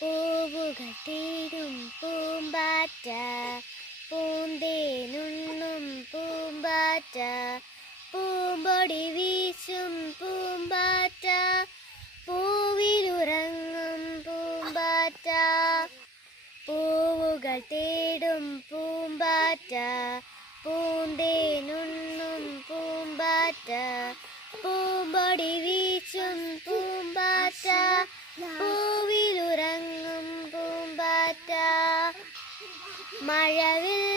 പൂവുകൾ തേടും പൂമ്പാറ്റ, പൂന്തേനുണ്ണും പൂമ്പാറ്റ, പൂമ്പൊടി വീശും പൂമ്പാറ്റ, പൂവിലുറങ്ങും പൂമ്പാറ്റ. പൂവുകൾ തേടും പൂമ്പാറ്റ, പൂന്തേനുണ്ണും പൂമ്പാറ്റ, പൂമ്പൊടി വീശും പൂമ്പാറ്റ, പൂവിലുറങ്ങും പൂമ്പാറ്റ. മഴവിൽ